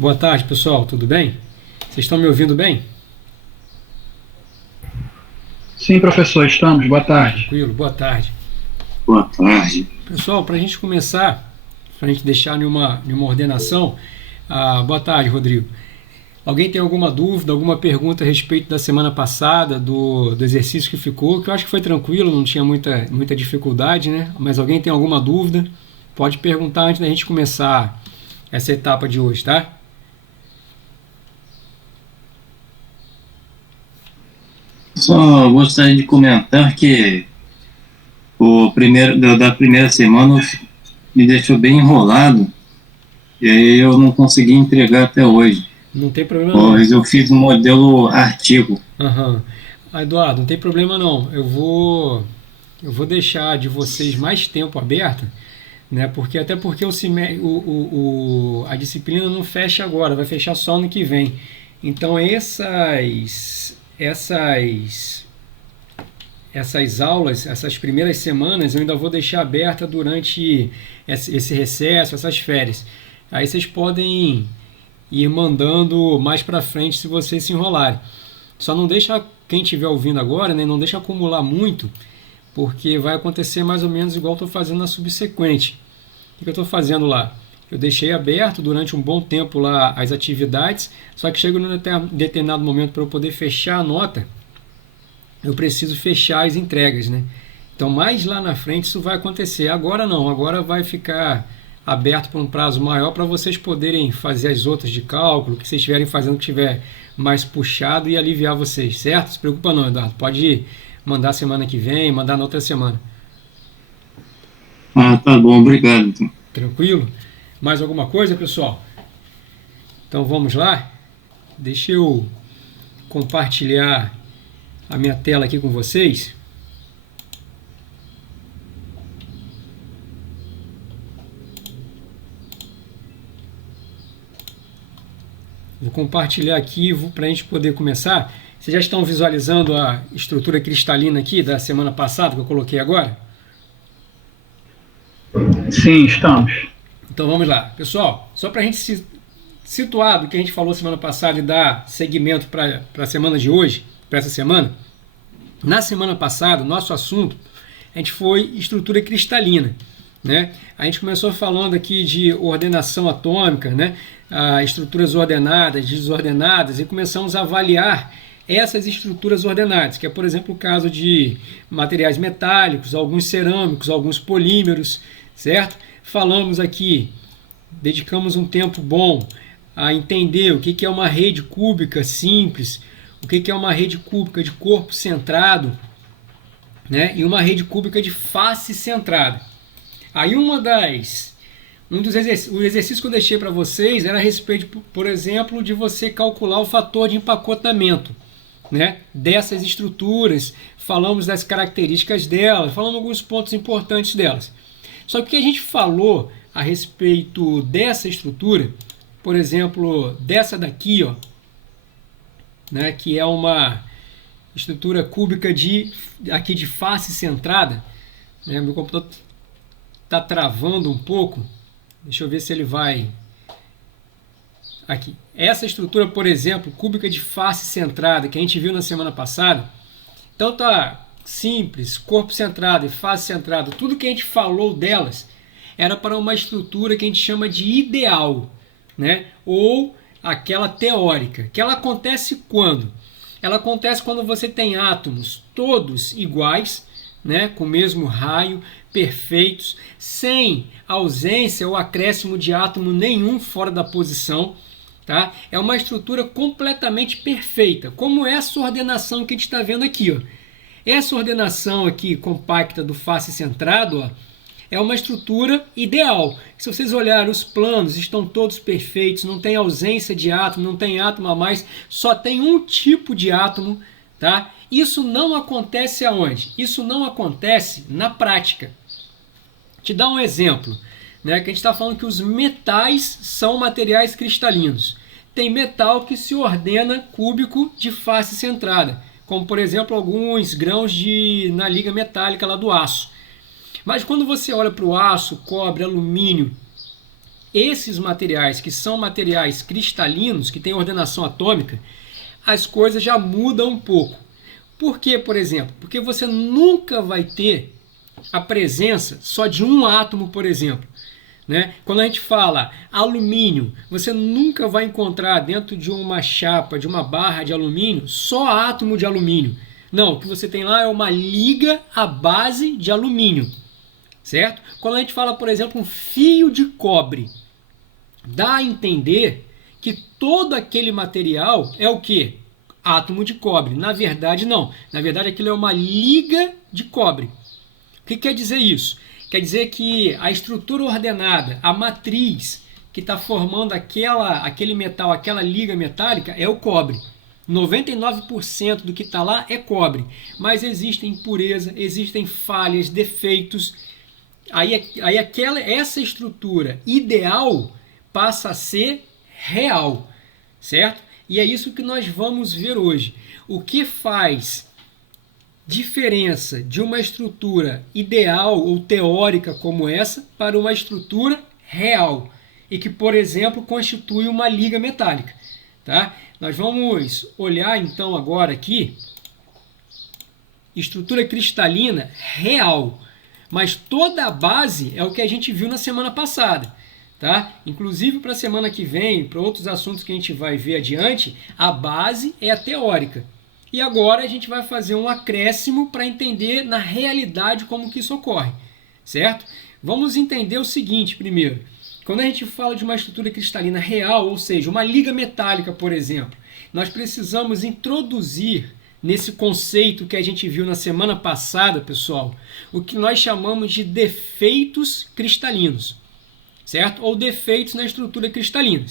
Boa tarde, pessoal, tudo bem? Vocês estão me ouvindo bem? Sim, professor, estamos. Boa tarde. Tranquilo, boa tarde. Boa tarde. Pessoal, para a gente começar, para a gente deixar em uma ordenação, boa tarde, Rodrigo. Alguém tem alguma dúvida, alguma pergunta a respeito da semana passada, do exercício que ficou, que eu acho que foi tranquilo, não tinha muita dificuldade, né? Mas alguém tem alguma dúvida, pode perguntar antes da gente começar essa etapa de hoje, tá? Só gostaria de comentar que o primeiro da primeira semana me deixou bem enrolado e aí eu não consegui entregar até hoje. Não tem problema não. Pois eu fiz um modelo artigo. Aham. Eduardo, não tem problema não. Eu vou deixar de vocês mais tempo aberto, né? Até porque a disciplina não fecha agora, vai fechar só ano que vem. Então essas aulas, essas primeiras semanas, eu ainda vou deixar aberta durante esse recesso, essas férias. Aí vocês podem ir mandando mais para frente se vocês se enrolarem. Só não deixa quem estiver ouvindo agora, né, não deixa acumular muito, porque vai acontecer mais ou menos igual estou fazendo na subsequente. O que eu estou fazendo lá? Eu deixei aberto durante um bom tempo lá as atividades, só que chega num determinado momento para eu poder fechar a nota, eu preciso fechar as entregas, né? Então, mais lá na frente isso vai acontecer. Agora não, agora vai ficar aberto por um prazo maior para vocês poderem fazer as outras de cálculo, que vocês estiverem fazendo que estiver mais puxado e aliviar vocês, certo? Não se preocupa não, Eduardo. Pode mandar semana que vem, mandar na outra semana. Ah, tá bom, obrigado. Então. Tranquilo? Mais alguma coisa, pessoal? Então vamos lá? Deixa eu compartilhar a minha tela aqui com vocês. Vou compartilhar aqui para a gente poder começar. Vocês já estão visualizando a estrutura cristalina aqui da semana passada que eu coloquei agora? Sim, estamos. Então vamos lá. Pessoal, só para a gente se situar do que a gente falou semana passada e dar seguimento para a semana de hoje, para essa semana. Na semana passada, nosso assunto, a gente foi estrutura cristalina, né? A gente começou falando aqui de ordenação atômica, né? Estruturas ordenadas, desordenadas, e começamos a avaliar essas estruturas ordenadas, que é, por exemplo, o caso de materiais metálicos, alguns cerâmicos, alguns polímeros, certo? Falamos aqui, dedicamos um tempo bom a entender o que é uma rede cúbica simples, o que é uma rede cúbica de corpo centrado, né? E uma rede cúbica de face centrada. Aí o exercício que eu deixei para vocês era a respeito, por exemplo, de você calcular o fator de empacotamento, né, dessas estruturas. Falamos das características delas, falamos alguns pontos importantes delas. Só que o que a gente falou a respeito dessa estrutura, por exemplo, dessa daqui, ó, né, que é uma estrutura cúbica aqui de face centrada, né, meu computador está travando um pouco. Deixa eu ver se ele vai aqui. Essa estrutura, por exemplo, cúbica de face centrada, que a gente viu na semana passada, então tá simples, corpo centrado e face centrada, tudo que a gente falou delas era para uma estrutura que a gente chama de ideal, né? Ou aquela teórica, que ela acontece quando? Ela acontece quando você tem átomos todos iguais, né, com o mesmo raio, perfeitos, sem ausência ou acréscimo de átomo nenhum fora da posição. Tá? É uma estrutura completamente perfeita, como essa ordenação que a gente está vendo aqui. Ó. Essa ordenação aqui compacta do face centrado, ó, é uma estrutura ideal. Se vocês olharem os planos, estão todos perfeitos, não tem ausência de átomo, não tem átomo a mais, só tem um tipo de átomo. Tá? Isso não acontece aonde? Isso não acontece na prática. Te dar um exemplo, né, que a gente está falando que os metais são materiais cristalinos. Tem metal que se ordena cúbico de face centrada, como por exemplo alguns grãos na liga metálica lá do aço. Mas quando você olha para o aço, cobre, alumínio esses materiais, que são materiais cristalinos, que têm ordenação atômica, as coisas já mudam um pouco. Por quê, por exemplo? Porque você nunca vai ter a presença só de um átomo, por exemplo. Né? Quando a gente fala alumínio, você nunca vai encontrar dentro de uma chapa, de uma barra de alumínio, só átomo de alumínio. Não, o que você tem lá é uma liga à base de alumínio. Certo? Quando a gente fala, por exemplo, um fio de cobre, dá a entender que todo aquele material é o quê? Átomo de cobre. Na verdade, não. Na verdade, aquilo é uma liga de cobre. O que quer dizer isso? Quer dizer que a estrutura ordenada, a matriz que está formando aquele metal, aquela liga metálica, é o cobre. 99% do que está lá é cobre. Mas existem impurezas, existem falhas, defeitos. Essa estrutura ideal passa a ser real, certo? E é isso que nós vamos ver hoje. O que faz diferença de uma estrutura ideal ou teórica como essa para uma estrutura real e que, por exemplo, constitui uma liga metálica, tá? Nós vamos olhar então agora aqui estrutura cristalina real, mas toda a base é o que a gente viu na semana passada. Tá? Inclusive para a semana que vem, para outros assuntos que a gente vai ver adiante, a base é a teórica. E agora a gente vai fazer um acréscimo para entender na realidade como que isso ocorre, certo? Vamos entender o seguinte primeiro. Quando a gente fala de uma estrutura cristalina real, ou seja, uma liga metálica, por exemplo, nós precisamos introduzir nesse conceito que a gente viu na semana passada, pessoal, o que nós chamamos de defeitos cristalinos. Certo? Ou defeitos na estrutura cristalina.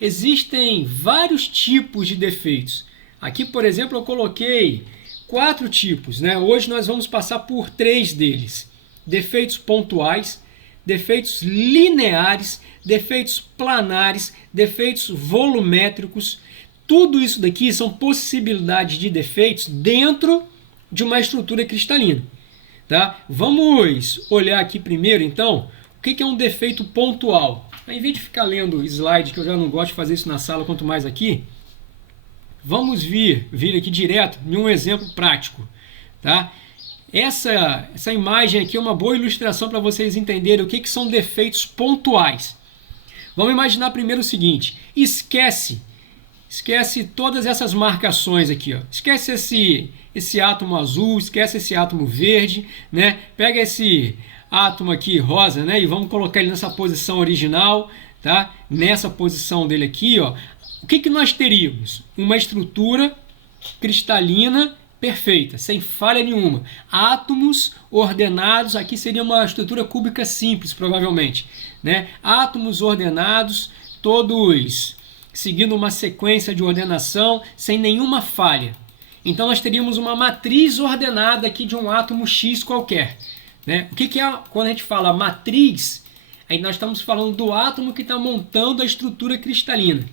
Existem vários tipos de defeitos. Aqui, por exemplo, eu coloquei 4 tipos. Né? Hoje nós vamos passar por 3 deles. Defeitos pontuais, defeitos lineares, defeitos planares, defeitos volumétricos. Tudo isso daqui são possibilidades de defeitos dentro de uma estrutura cristalina. Tá? Vamos olhar aqui primeiro, então, o que é um defeito pontual? Ao invés de ficar lendo slide, que eu já não gosto de fazer isso na sala, quanto mais aqui, vamos vir aqui direto em um exemplo prático. Tá? Essa imagem aqui é uma boa ilustração para vocês entenderem o que são defeitos pontuais. Vamos imaginar primeiro o seguinte, esquece todas essas marcações aqui. Ó. Esquece esse átomo azul, esquece esse átomo verde, né? Pega esse átomo aqui rosa, né? E vamos colocar ele nessa posição original, tá? Nessa posição dele aqui, ó. O que nós teríamos? Uma estrutura cristalina perfeita, sem falha nenhuma. Átomos ordenados, aqui seria uma estrutura cúbica simples, provavelmente, né? Átomos ordenados, todos seguindo uma sequência de ordenação, sem nenhuma falha. Então nós teríamos uma matriz ordenada aqui de um átomo X qualquer. Né? O que é quando a gente fala matriz? Aí nós estamos falando do átomo que está montando a estrutura cristalina.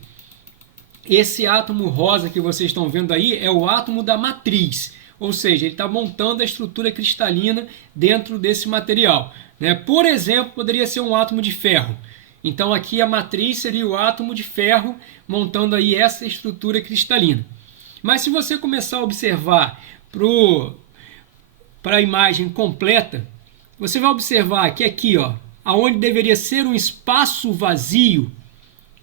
Esse átomo rosa que vocês estão vendo aí é o átomo da matriz, ou seja, ele está montando a estrutura cristalina dentro desse material. Né? Por exemplo, poderia ser um átomo de ferro. Então aqui a matriz seria o átomo de ferro montando aí essa estrutura cristalina. Mas se você começar a observar para a imagem completa, você vai observar que aqui, ó, aonde deveria ser um espaço vazio,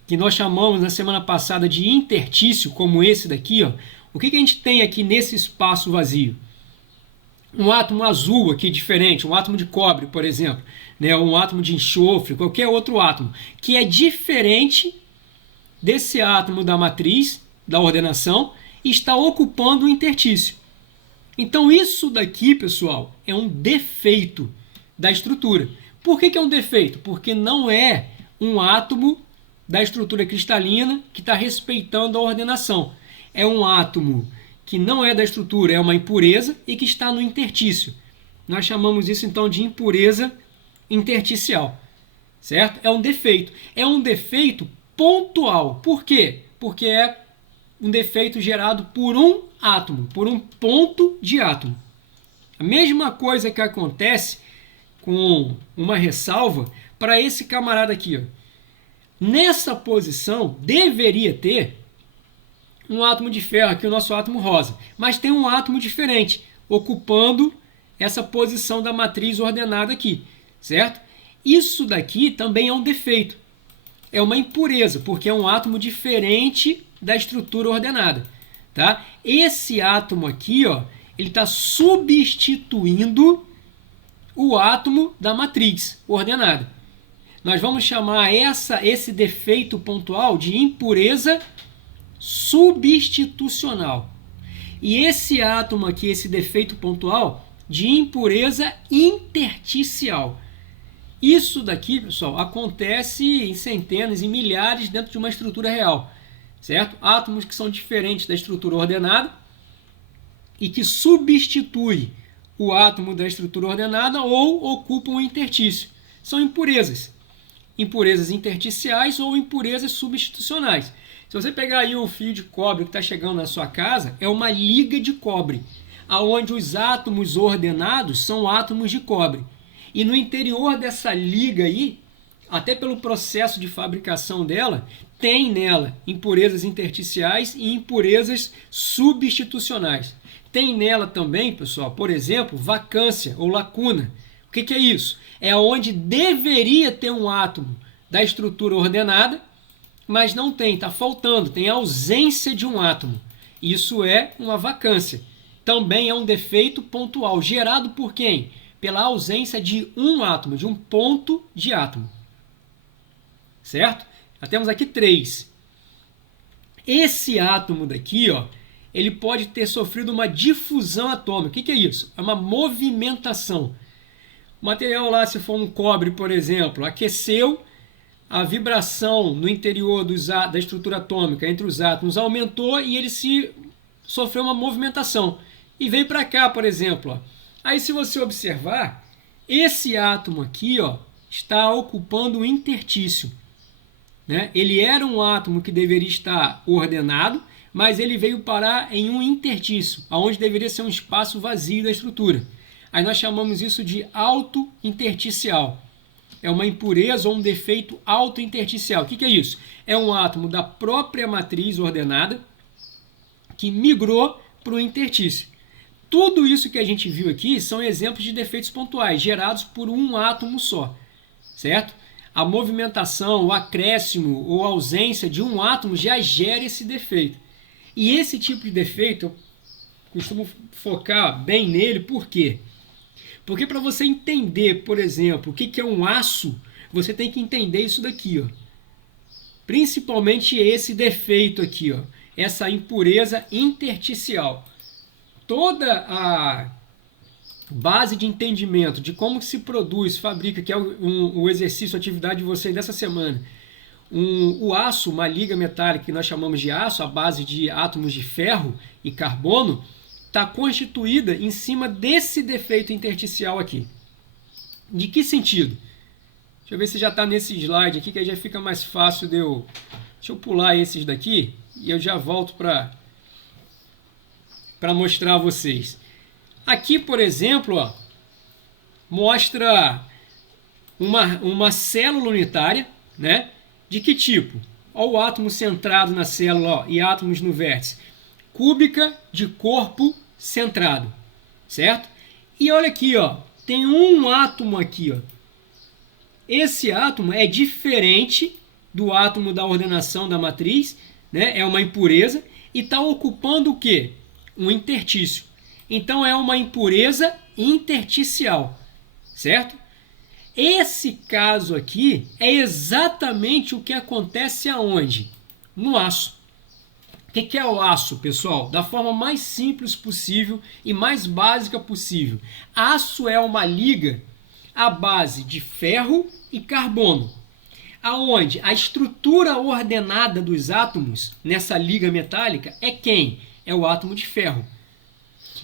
que nós chamamos na semana passada de intertício, como esse daqui, ó, o que a gente tem aqui nesse espaço vazio? Um átomo azul aqui diferente, um átomo de cobre, por exemplo, né, um átomo de enxofre, qualquer outro átomo, que é diferente desse átomo da matriz, da ordenação, e está ocupando o intertício. Então isso daqui, pessoal, é um defeito da estrutura. Por que é um defeito? Porque não é um átomo da estrutura cristalina que está respeitando a ordenação. É um átomo que não é da estrutura, é uma impureza e que está no intertício. Nós chamamos isso então de impureza intersticial. Certo? É um defeito. É um defeito pontual. Por quê? Porque é um defeito gerado por um átomo, por um ponto de átomo. A mesma coisa que acontece com uma ressalva para esse camarada aqui. Ó. Nessa posição deveria ter um átomo de ferro, aqui o nosso átomo rosa, mas tem um átomo diferente, ocupando essa posição da matriz ordenada aqui, certo? Isso daqui também é um defeito, é uma impureza, porque é um átomo diferente da estrutura ordenada, tá? Esse átomo aqui, ó, ele está substituindo o átomo da matriz ordenada. Nós vamos chamar esse defeito pontual de impureza substitucional. E esse átomo aqui, esse defeito pontual, de impureza intersticial. Isso daqui, pessoal, acontece em centenas e milhares dentro de uma estrutura real, certo? Átomos que são diferentes da estrutura ordenada e que substituem o átomo da estrutura ordenada ou ocupam o interstício. São impurezas. Impurezas intersticiais ou impurezas substitucionais. Se você pegar aí o fio de cobre que está chegando na sua casa, é uma liga de cobre, aonde os átomos ordenados são átomos de cobre. E no interior dessa liga aí, até pelo processo de fabricação dela, tem nela impurezas intersticiais e impurezas substitucionais. Tem nela também, pessoal, por exemplo, vacância ou lacuna. O que é isso? É onde deveria ter um átomo da estrutura ordenada, mas não tem, está faltando, tem ausência de um átomo. Isso é uma vacância. Também é um defeito pontual, gerado por quem? Pela ausência de um átomo, de um ponto de átomo. Certo? Já temos aqui 3. Esse átomo daqui, ó, ele pode ter sofrido uma difusão atômica. O que é isso? É uma movimentação. O material lá, se for um cobre, por exemplo, aqueceu, a vibração no interior da estrutura atômica entre os átomos aumentou e ele sofreu uma movimentação. E veio para cá, por exemplo. Ó. Aí, se você observar, esse átomo aqui, ó, está ocupando o interstício. Né? Ele era um átomo que deveria estar ordenado, mas ele veio parar em um interstício, onde deveria ser um espaço vazio da estrutura. Aí nós chamamos isso de autointersticial. É uma impureza ou um defeito autointersticial. O que é isso? É um átomo da própria matriz ordenada que migrou para o interstício. Tudo isso que a gente viu aqui são exemplos de defeitos pontuais gerados por um átomo só, certo? A movimentação, o acréscimo ou ausência de um átomo já gera esse defeito. E esse tipo de defeito, eu costumo focar bem nele, por quê? Porque para você entender, por exemplo, o que é um aço, você tem que entender isso daqui, ó. Principalmente esse defeito aqui, ó, essa impureza intersticial. Toda a base de entendimento de como se produz, fabrica, que é o exercício, a atividade de vocês dessa semana, o aço, uma liga metálica que nós chamamos de aço, a base de átomos de ferro e carbono, está constituída em cima desse defeito intersticial aqui. De que sentido? Deixa eu ver se já está nesse slide aqui, que aí já fica mais fácil de eu... Deixa eu pular esses daqui e eu já volto para mostrar a vocês. Aqui, por exemplo, ó, mostra uma célula unitária, né? De que tipo? Olha o átomo centrado na célula, ó, e átomos no vértice. Cúbica de corpo centrado, certo? E olha aqui, ó, tem um átomo aqui, ó. Esse átomo é diferente do átomo da ordenação da matriz, né? É uma impureza e está ocupando o quê? Um interstício. Então é uma impureza intersticial, certo? Esse caso aqui é exatamente o que acontece aonde? No aço. O que é o aço, pessoal? Da forma mais simples possível e mais básica possível. Aço é uma liga à base de ferro e carbono, aonde a estrutura ordenada dos átomos nessa liga metálica é quem? É o átomo de ferro.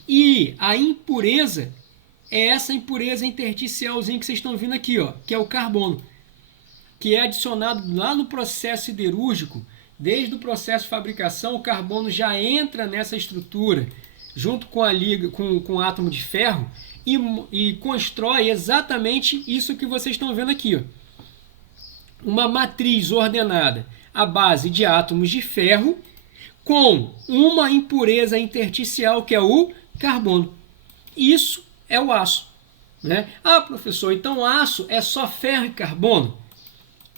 E a impureza é essa impureza intersticialzinha que vocês estão vendo aqui, ó, que é o carbono, que é adicionado lá no processo siderúrgico. Desde o processo de fabricação, o carbono já entra nessa estrutura, junto com a liga, com o átomo de ferro, e constrói exatamente isso que vocês estão vendo aqui, ó. uma matriz ordenada à base de átomos de ferro com uma impureza intersticial, que é o carbono. Isso é o aço, né? Ah, professor, então aço é só ferro e carbono?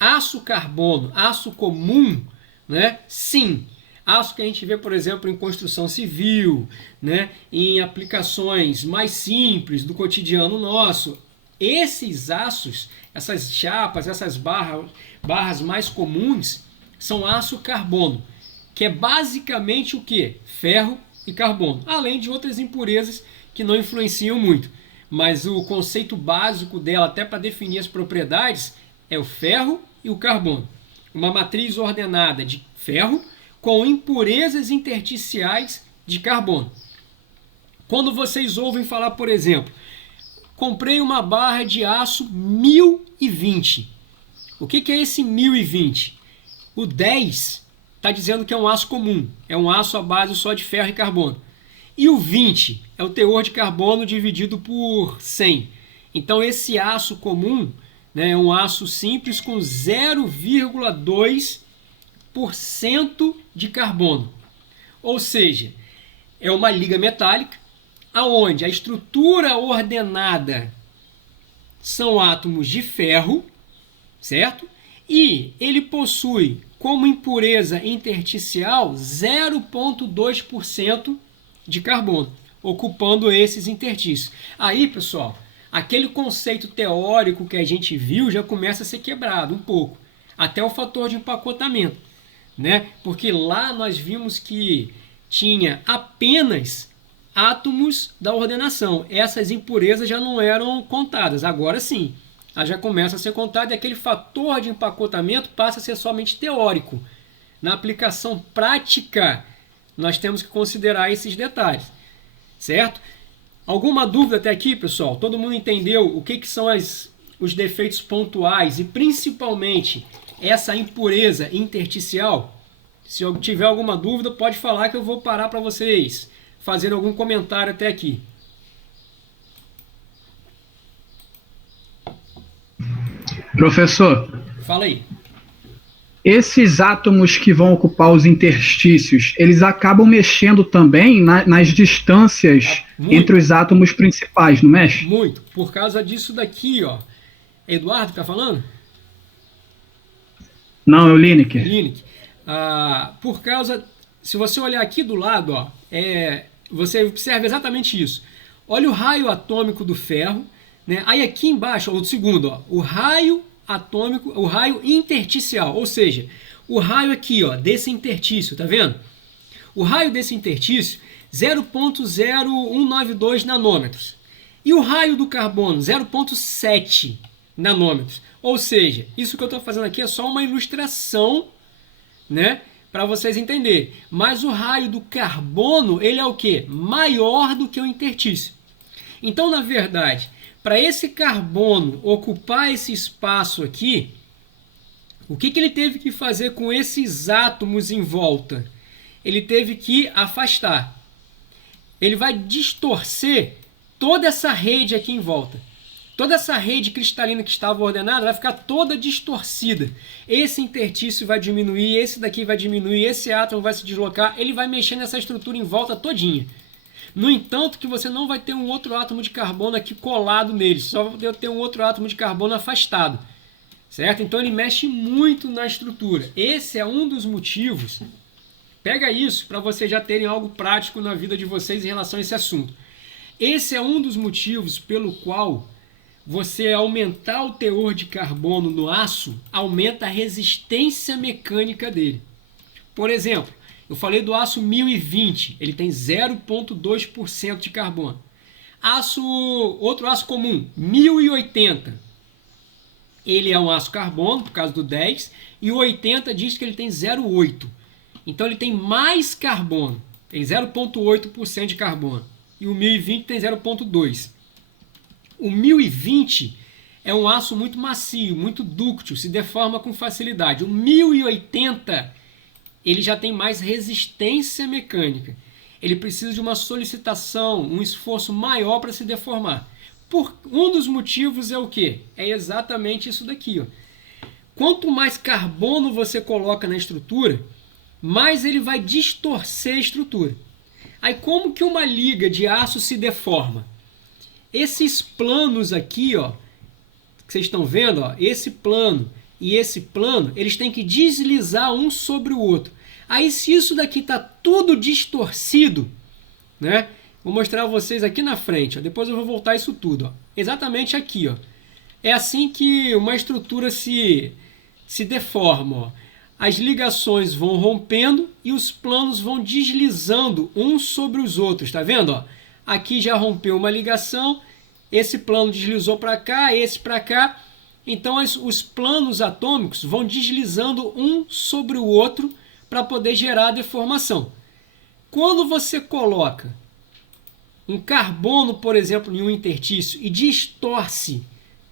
Aço carbono, aço comum, né? Sim. Aço que a gente vê, por exemplo, em construção civil, né? Em aplicações mais simples do cotidiano nosso. Esses aços, essas chapas, essas barras mais comuns, são aço carbono, que é basicamente o que? Ferro e carbono, além de outras impurezas que não influenciam muito. Mas o conceito básico dela, até para definir as propriedades, é o ferro e o carbono. Uma matriz ordenada de ferro com impurezas intersticiais de carbono. Quando vocês ouvem falar, por exemplo, comprei uma barra de aço 1020. O que é esse 1020? O 10 está dizendo que é um aço comum, é um aço à base só de ferro e carbono. E o 20 é o teor de carbono dividido por 100. Então esse aço comum, né, é um aço simples com 0,2% de carbono. Ou seja, é uma liga metálica aonde a estrutura ordenada são átomos de ferro, certo? E ele possui como impureza intersticial 0,2% de carbono, ocupando esses interstícios. Aí, pessoal, aquele conceito teórico que a gente viu já começa a ser quebrado um pouco, até o fator de empacotamento, né? Porque lá nós vimos que tinha apenas átomos da ordenação. Essas impurezas já não eram contadas. Agora sim, ela já começa a ser contada e aquele fator de empacotamento passa a ser somente teórico. Na aplicação prática, nós temos que considerar esses detalhes, certo? Alguma dúvida até aqui, pessoal? Todo mundo entendeu o que são os defeitos pontuais e principalmente essa impureza intersticial? Se eu tiver alguma dúvida, pode falar que eu vou parar para vocês fazerem algum comentário até aqui. Professor, Fala aí. esses átomos que vão ocupar os interstícios, eles acabam mexendo também nas distâncias entre os átomos principais, não mexe? Muito. Por causa disso daqui, ó. Eduardo tá falando? Não, é o Lineker. Lineker. Por causa... Se você olhar aqui do lado, ó, você observa exatamente isso. Olha o raio atômico do ferro, né? Aí aqui embaixo, ó, o segundo, ó, o raio atômico, o raio intersticial, ou seja, o raio aqui, ó, desse interstício, tá vendo? O raio desse interstício, 0,0192 nanômetros. E o raio do carbono, 0,7 nanômetros. Ou seja, isso que eu estou fazendo aqui é só uma ilustração, né, para vocês entenderem. Mas o raio do carbono, ele é o quê? Maior do que o interstício. Então, na verdade, para esse carbono ocupar esse espaço aqui, o que ele teve que fazer com esses átomos em volta? Ele teve que afastar. Ele vai distorcer toda essa rede aqui em volta. Toda essa rede cristalina que estava ordenada vai ficar toda distorcida. Esse interstício vai diminuir, esse daqui vai diminuir, esse átomo vai se deslocar, ele vai mexer nessa estrutura em volta todinha. No entanto, que você não vai ter um outro átomo de carbono aqui colado nele, só vai ter um outro átomo de carbono afastado, certo? Então ele mexe muito na estrutura. Esse é um dos motivos. Pega isso para vocês já terem algo prático na vida de vocês em relação a esse assunto. Esse é um dos motivos pelo qual você aumentar o teor de carbono no aço, aumenta a resistência mecânica dele. Por exemplo, eu falei do aço 1020, ele tem 0,2% de carbono. Outro aço comum, 1080. Ele é um aço carbono, por causa do 10, e o 80 diz que ele tem 0,8. Então ele tem mais carbono, tem 0,8% de carbono. E o 1020 tem 0,2%. O 1020 é um aço muito macio, muito dúctil, se deforma com facilidade. O 1080 ele já tem mais resistência mecânica. Ele precisa de uma solicitação, um esforço maior para se deformar. Um dos motivos é o quê? É exatamente isso daqui, ó. Quanto mais carbono você coloca na estrutura, mais ele vai distorcer a estrutura. Aí como que uma liga de aço se deforma? Esses planos aqui, ó, que vocês estão vendo, ó, esse plano e esse plano, eles têm que deslizar um sobre o outro. Aí se isso daqui está tudo distorcido, né? Vou mostrar a vocês aqui na frente, ó, depois eu vou voltar isso tudo. Ó, exatamente aqui. Ó. É assim que uma estrutura se deforma. Ó. As ligações vão rompendo e os planos vão deslizando uns sobre os outros. Tá vendo? Ó? Aqui já rompeu uma ligação, esse plano deslizou para cá, esse para cá. Então os planos atômicos vão deslizando um sobre o outro para poder gerar a deformação. Quando você coloca um carbono, por exemplo, em um interstício e distorce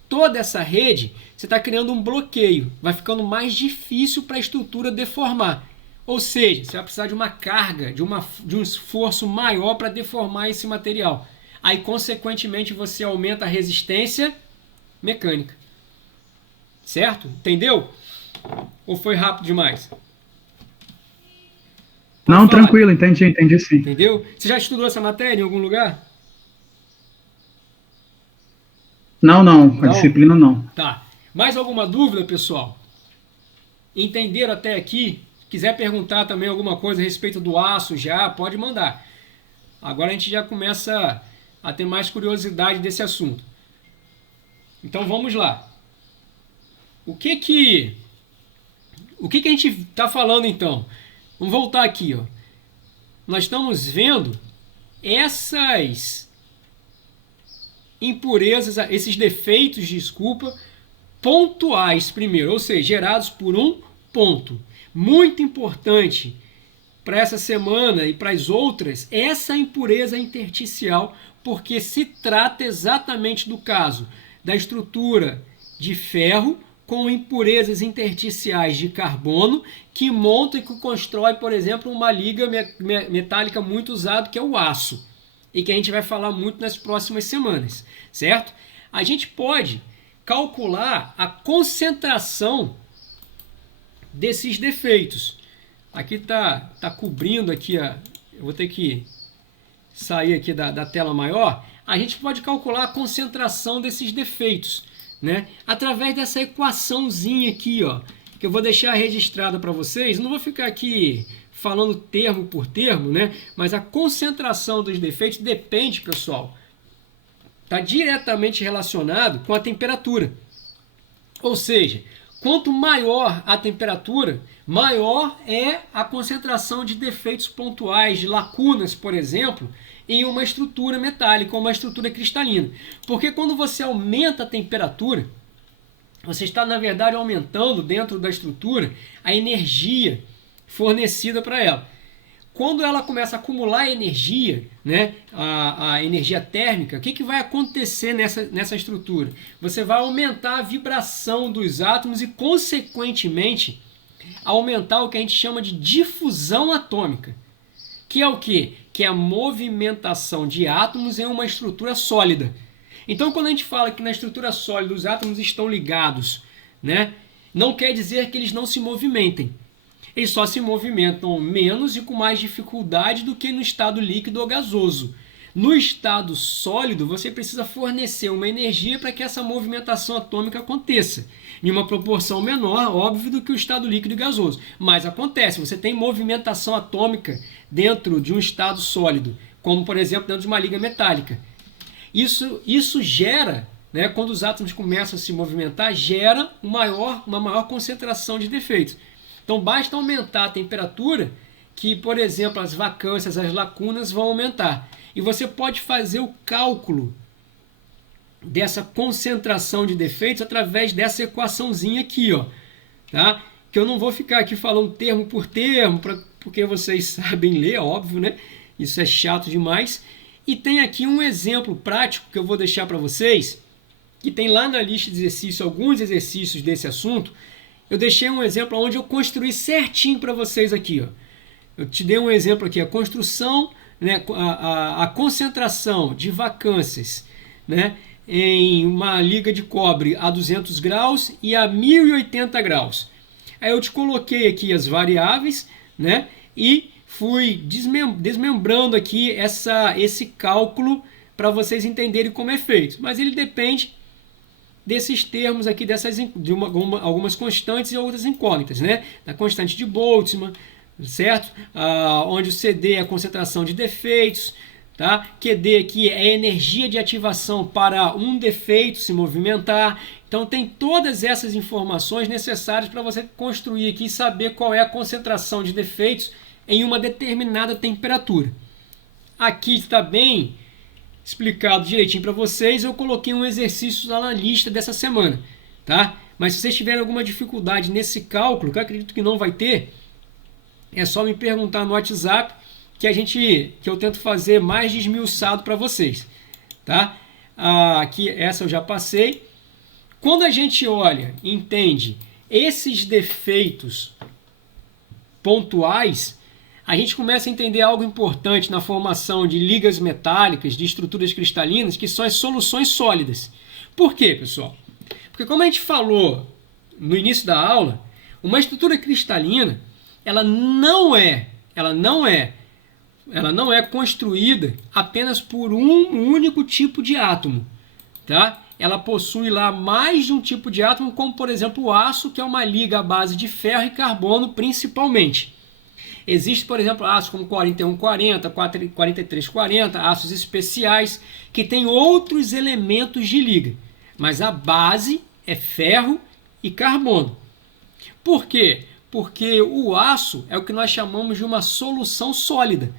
toda essa rede, você está criando um bloqueio. Vai ficando mais difícil para a estrutura deformar. Ou seja, você vai precisar de uma carga, de um esforço maior para deformar esse material. Aí, consequentemente, você aumenta a resistência mecânica. Certo? Entendeu? Ou foi rápido demais? Não, tranquilo, entendi sim. Entendeu? Você já estudou essa matéria em algum lugar? Não, a disciplina não. Tá. Mais alguma dúvida, pessoal? Entenderam até aqui? Se quiser perguntar também alguma coisa a respeito do aço, já pode mandar. Agora a gente já começa a ter mais curiosidade desse assunto. Então vamos lá. O que a gente está falando então? Vamos voltar aqui, ó. Nós estamos vendo essas impurezas, esses defeitos, desculpa, pontuais primeiro, ou seja, gerados por um ponto. Muito importante para essa semana e para as outras, essa impureza intersticial, porque se trata exatamente do caso da estrutura de ferro com impurezas intersticiais de carbono que monta e que constrói, por exemplo, uma liga metálica muito usada, que é o aço, e que a gente vai falar muito nas próximas semanas, certo? A gente pode calcular a concentração desses defeitos. Aqui tá cobrindo aqui, eu vou ter que sair aqui da tela maior. A gente pode calcular a concentração desses defeitos, né? Através dessa equaçãozinha aqui, ó, que eu vou deixar registrada para vocês. Não vou ficar aqui falando termo por termo, né? Mas a concentração dos defeitos depende, pessoal, está diretamente relacionado com a temperatura. Ou seja, quanto maior a temperatura, maior é a concentração de defeitos pontuais, de lacunas, por exemplo, em uma estrutura metálica ou uma estrutura cristalina. Porque quando você aumenta a temperatura, você está, na verdade, aumentando dentro da estrutura a energia fornecida para ela. Quando ela começa a acumular energia, né, a energia térmica, o que vai acontecer nessa estrutura? Você vai aumentar a vibração dos átomos e, consequentemente, aumentar o que a gente chama de difusão atômica. Que é o quê? Que é a movimentação de átomos em uma estrutura sólida. Então, quando a gente fala que na estrutura sólida os átomos estão ligados, né, não quer dizer que eles não se movimentem. Eles só se movimentam menos e com mais dificuldade do que no estado líquido ou gasoso. No estado sólido, você precisa fornecer uma energia para que essa movimentação atômica aconteça. Em uma proporção menor, óbvio, do que o estado líquido e gasoso. Mas acontece, você tem movimentação atômica dentro de um estado sólido, como, por exemplo, dentro de uma liga metálica. Isso gera, né, quando os átomos começam a se movimentar, gera uma maior concentração de defeitos. Então, basta aumentar a temperatura que, por exemplo, as vacâncias, as lacunas vão aumentar. E você pode fazer o cálculo dessa concentração de defeitos através dessa equaçãozinha aqui, ó, tá? Que eu não vou ficar aqui falando termo por termo, porque vocês sabem ler, óbvio, né? Isso é chato demais. E tem aqui um exemplo prático que eu vou deixar para vocês, que tem lá na lista de exercícios, alguns exercícios desse assunto. Eu deixei um exemplo onde eu construí certinho para vocês aqui, ó. Eu te dei um exemplo aqui, a construção, né, a concentração de vacâncias, né, em uma liga de cobre a 200 graus e a 1080 graus. Aí eu te coloquei aqui as variáveis, né? E fui desmembrando aqui esse cálculo para vocês entenderem como é feito. Mas ele depende desses termos aqui, algumas constantes e outras incógnitas, né? Da constante de Boltzmann, certo? Onde o CD é a concentração de defeitos, tá? QD aqui é a energia de ativação para um defeito se movimentar. Então tem todas essas informações necessárias para você construir aqui e saber qual é a concentração de defeitos em uma determinada temperatura. Aqui está bem explicado direitinho para vocês. Eu coloquei um exercício lá na lista dessa semana, tá? Mas se vocês tiverem alguma dificuldade nesse cálculo, que eu acredito que não vai ter, é só me perguntar no WhatsApp que eu tento fazer mais desmiuçado para vocês, tá? Aqui essa eu já passei. Quando a gente olha e entende esses defeitos pontuais, a gente começa a entender algo importante na formação de ligas metálicas, de estruturas cristalinas, que são as soluções sólidas. Por quê, pessoal? Porque como a gente falou no início da aula, uma estrutura cristalina, ela não é construída apenas por um único tipo de átomo, tá? Ela possui lá mais de um tipo de átomo, como por exemplo o aço, que é uma liga à base de ferro e carbono principalmente. Existe, por exemplo, aços como 4140, 4340, aços especiais, que têm outros elementos de liga, mas a base é ferro e carbono. Por quê? Porque o aço é o que nós chamamos de uma solução sólida,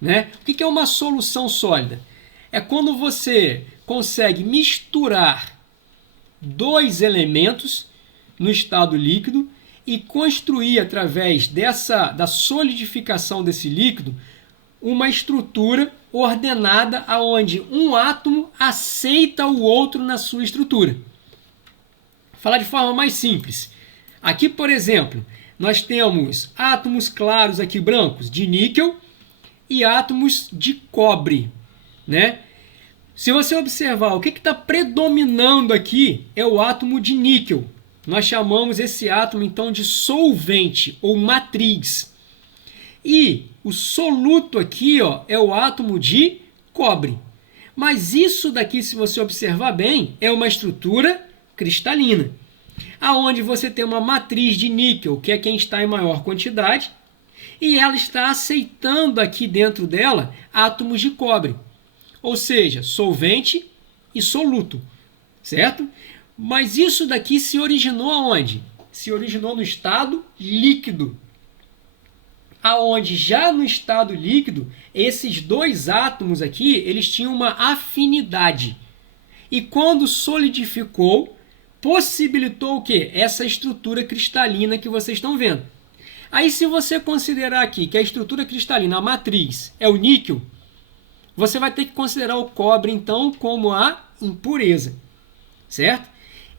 né? O que é uma solução sólida? É quando você consegue misturar dois elementos no estado líquido e construir, através da solidificação desse líquido, uma estrutura ordenada onde um átomo aceita o outro na sua estrutura. Vou falar de forma mais simples. Aqui, por exemplo, nós temos átomos claros aqui brancos de níquel e átomos de cobre, né? Se você observar, o que está predominando aqui é o átomo de níquel. Nós chamamos esse átomo então de solvente ou matriz. E o soluto aqui, ó, é o átomo de cobre. Mas isso daqui, se você observar bem, é uma estrutura cristalina, aonde você tem uma matriz de níquel, que é quem está em maior quantidade, e ela está aceitando aqui dentro dela átomos de cobre, ou seja, solvente e soluto, certo? Mas isso daqui se originou aonde? Se originou no estado líquido, aonde já no estado líquido, esses dois átomos aqui, eles tinham uma afinidade. E quando solidificou, possibilitou o quê? Essa estrutura cristalina que vocês estão vendo. Aí se você considerar aqui que a estrutura cristalina, a matriz, é o níquel, você vai ter que considerar o cobre, então, como a impureza, certo?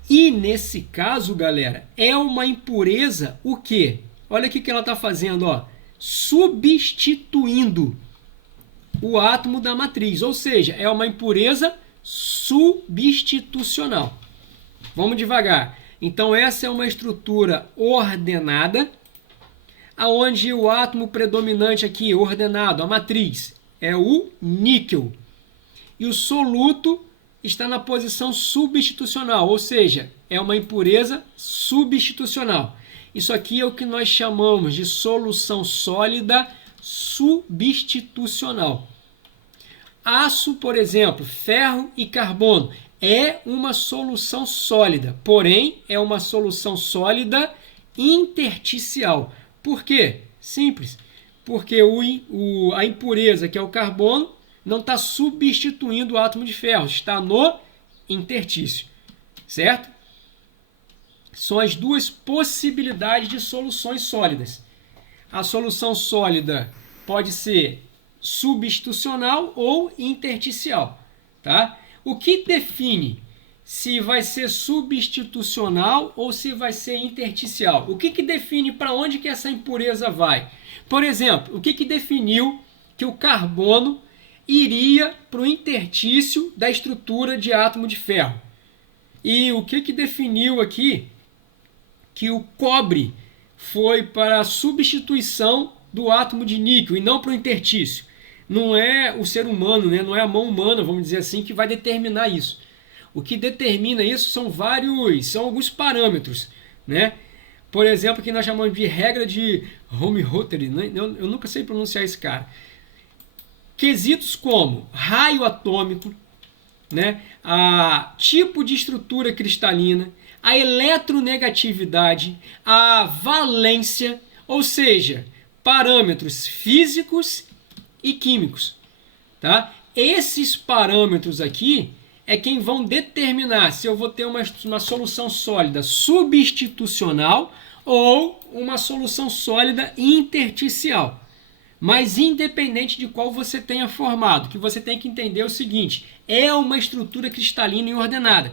E nesse caso, galera, é uma impureza o quê? Olha o que ela está fazendo, ó, substituindo o átomo da matriz, ou seja, é uma impureza substitucional. Vamos devagar. Então essa é uma estrutura ordenada, aonde o átomo predominante aqui, ordenado, a matriz, é o níquel. E o soluto está na posição substitucional, ou seja, é uma impureza substitucional. Isso aqui é o que nós chamamos de solução sólida substitucional. Aço, por exemplo, ferro e carbono, é uma solução sólida, porém é uma solução sólida intersticial. Por quê? Simples. Porque a impureza, que é o carbono, não está substituindo o átomo de ferro, está no interstício, certo? São as duas possibilidades de soluções sólidas. A solução sólida pode ser substitucional ou intersticial, tá? O que define se vai ser substitucional ou se vai ser intersticial? O que define para onde que essa impureza vai? Por exemplo, o que definiu que o carbono iria para o intertício da estrutura de átomo de ferro. E o que definiu aqui que o cobre foi para a substituição do átomo de níquel e não para o intertício. Não é o ser humano, né? Não é a mão humana, vamos dizer assim, que vai determinar isso. O que determina isso são alguns parâmetros, né? Por exemplo, que nós chamamos de regra de Helmholtz, né? Eu nunca sei pronunciar esse cara. Quesitos como raio atômico, né? A tipo de estrutura cristalina, a eletronegatividade, a valência, ou seja, parâmetros físicos e químicos, tá? Esses parâmetros aqui é quem vão determinar se eu vou ter uma solução sólida substitucional ou uma solução sólida intersticial. Mas independente de qual você tenha formado, o que você tem que entender é o seguinte: é uma estrutura cristalina e ordenada,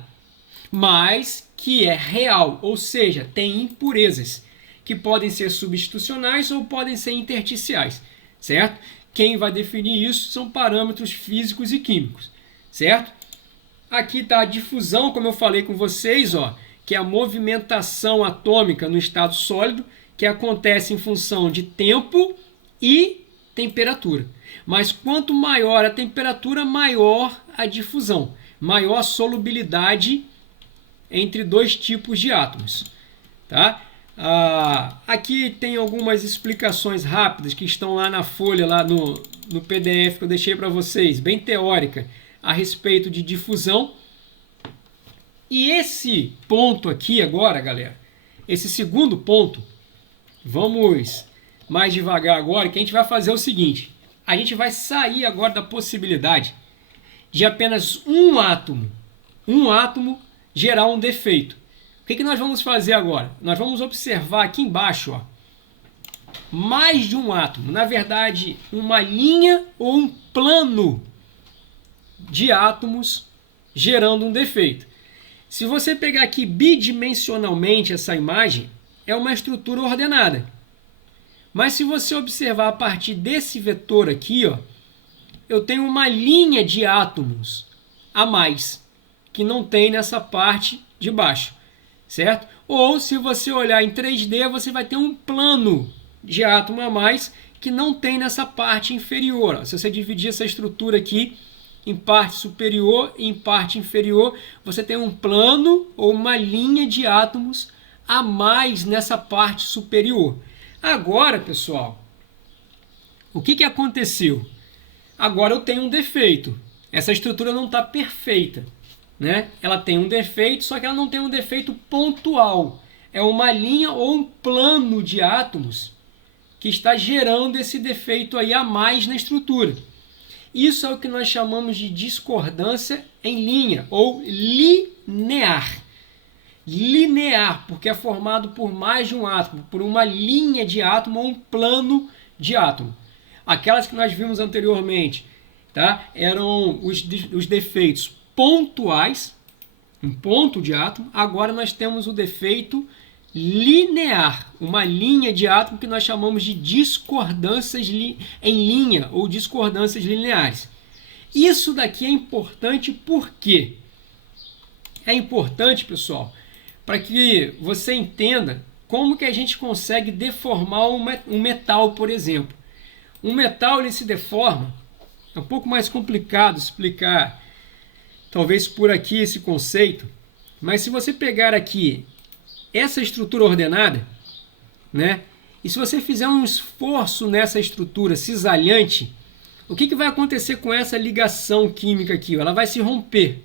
mas que é real, ou seja, tem impurezas, que podem ser substitucionais ou podem ser intersticiais, certo? Quem vai definir isso são parâmetros físicos e químicos, certo? Aqui está a difusão, como eu falei com vocês, ó, que é a movimentação atômica no estado sólido, que acontece em função de tempo e temperatura. Mas quanto maior a temperatura, maior a difusão, maior a solubilidade entre dois tipos de átomos, tá? Aqui tem algumas explicações rápidas que estão lá na folha, lá no PDF que eu deixei para vocês, bem teórica, a respeito de difusão. E esse ponto aqui agora, galera, esse segundo ponto, vamos mais devagar agora, que a gente vai fazer o seguinte: a gente vai sair agora da possibilidade de apenas um átomo gerar um defeito. O que nós vamos fazer agora? Nós vamos observar aqui embaixo, ó, mais de um átomo, na verdade, uma linha ou um plano de átomos gerando um defeito. Se você pegar aqui bidimensionalmente essa imagem, é uma estrutura ordenada. Mas se você observar a partir desse vetor aqui, ó, eu tenho uma linha de átomos a mais, que não tem nessa parte de baixo, certo? Ou se você olhar em 3D, você vai ter um plano de átomo a mais que não tem nessa parte inferior. Se você dividir essa estrutura aqui em parte superior e em parte inferior, você tem um plano ou uma linha de átomos a mais nessa parte superior. Agora, pessoal, o que aconteceu? Agora eu tenho um defeito. Essa estrutura não está perfeita, né? Ela tem um defeito, só que ela não tem um defeito pontual. É uma linha ou um plano de átomos que está gerando esse defeito aí a mais na estrutura. Isso é o que nós chamamos de discordância em linha ou linear. Linear, porque é formado por mais de um átomo, por uma linha de átomo ou um plano de átomo. Aquelas que nós vimos anteriormente, tá? Eram os defeitos pontuais, um ponto de átomo. Agora nós temos o defeito linear, uma linha de átomo que nós chamamos de discordâncias em linha ou discordâncias lineares. Isso daqui é importante por quê? É importante, pessoal, para que você entenda como que a gente consegue deformar um metal, por exemplo. Um metal ele se deforma, é um pouco mais complicado explicar, talvez por aqui esse conceito, mas se você pegar aqui essa estrutura ordenada, né? E se você fizer um esforço nessa estrutura cisalhante, o que vai acontecer com essa ligação química aqui? Ela vai se romper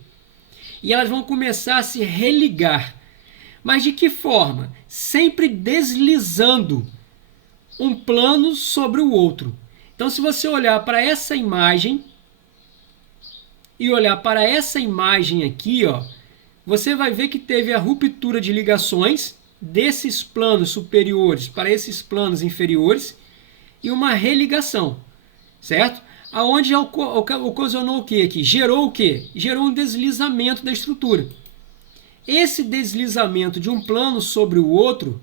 e elas vão começar a se religar. Mas de que forma? Sempre deslizando um plano sobre o outro. Então, se você olhar para essa imagem e olhar para essa imagem aqui, ó, você vai ver que teve a ruptura de ligações desses planos superiores para esses planos inferiores e uma religação, certo? Aonde ocasionou o que aqui? Gerou o que? Gerou um deslizamento da estrutura. Esse deslizamento de um plano sobre o outro